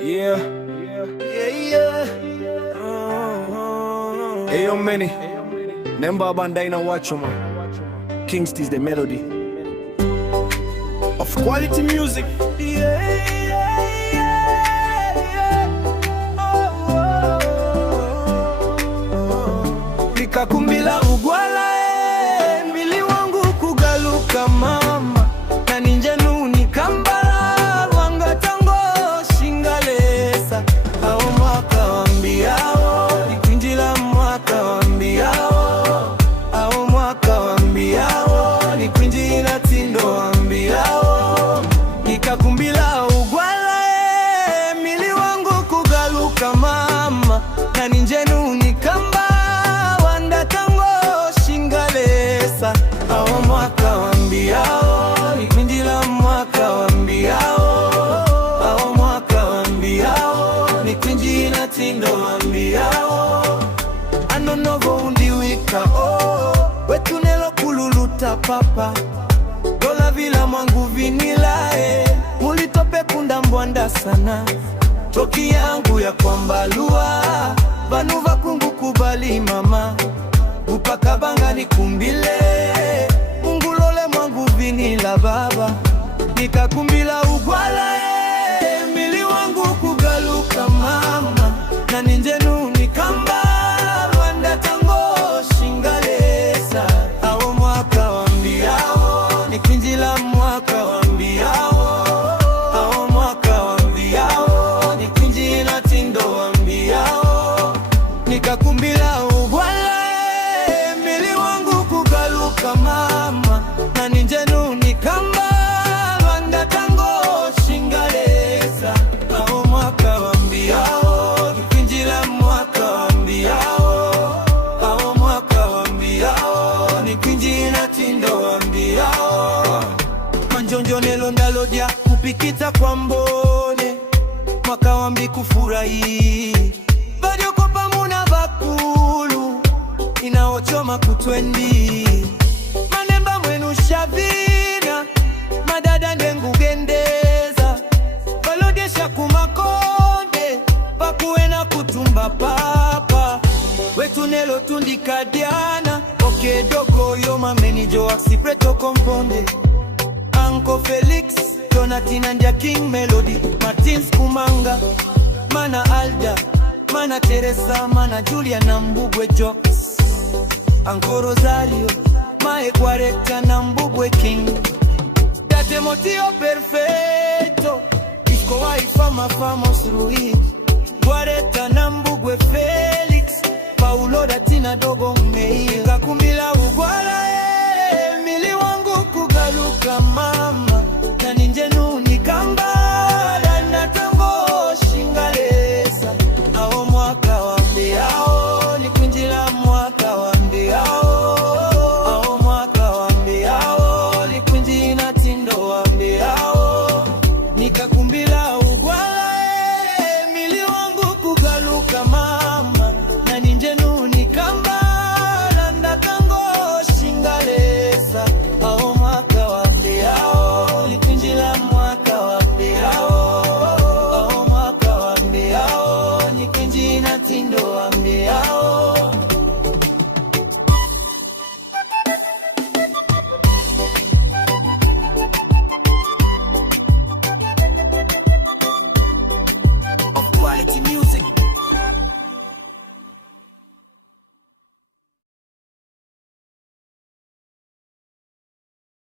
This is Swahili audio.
Yeah. Ayo Manny, nemba bandai na wachoma. Kingsty's the melody of quality music. Nikakumbila ugwala mbili wangu kugaluka mama na ninjenu nikambala wanga tango shingalesa ao mwaka wambiao nikunjila mwaka wambiao ao mwaka wambiao nikunjila tindo wambiao nikakumbila ugwala mbili wangu kugaluka mama na ninjenu nikambala ao mwaka wambiao nikunjila mwaka wambiao ao mwaka wambiao nikunjila tindo wambiao anonovo undiwika wetunelo kululuta papa dola vila mwangu vinilae mulitope kunda mbwanda sana toki yangu ya kwambalua vanu vakungu kubali mama upaka banga nikumbile ungulole mwangu vinila baba nikakumbila ugwala mili wangu kugaluka mama na ninjenu nikamba wanda tango shingalesa ao mwaka wambiao nikunjila mwaka wambiao ao mwaka wambiao nikunjila tindo wambiao nikakumbila mama na ninjenu nikamba wanda tango shingalesa ao mwaka wambiao nikunjila mwaka wambiao ao mwaka wambiao nikunjila tindo wambiao manjonjo nelondalodia kupikita kwa mbone mwaka wambi kufurahi vadiokopa muna bakulu inaochoma kutwendi shavina madada ndengugendeza balodesha kumakonde pakuena kutumba papa wetunelo tundikadiana okedogo yo mamenijo aksipreto komponde Uncle Felix Donatina ndia King Melody Martins Kumanga mana Alda mana Teresa mana Julia na Mbugwe Jokes Uncle Rosario Mae Quareta na Mbugwe King Date Motio Perfecto Iko waifama famos Rui Quareta na Mbugwe Felix Paulo Datina Dogo Mmeia Kakumbila ugwala mili wangu kugaluka mama na ninjenu nikambala na tango shingalesa ao mwaka wambiao nikunjila mwaka wambiao nikakumbila ugwala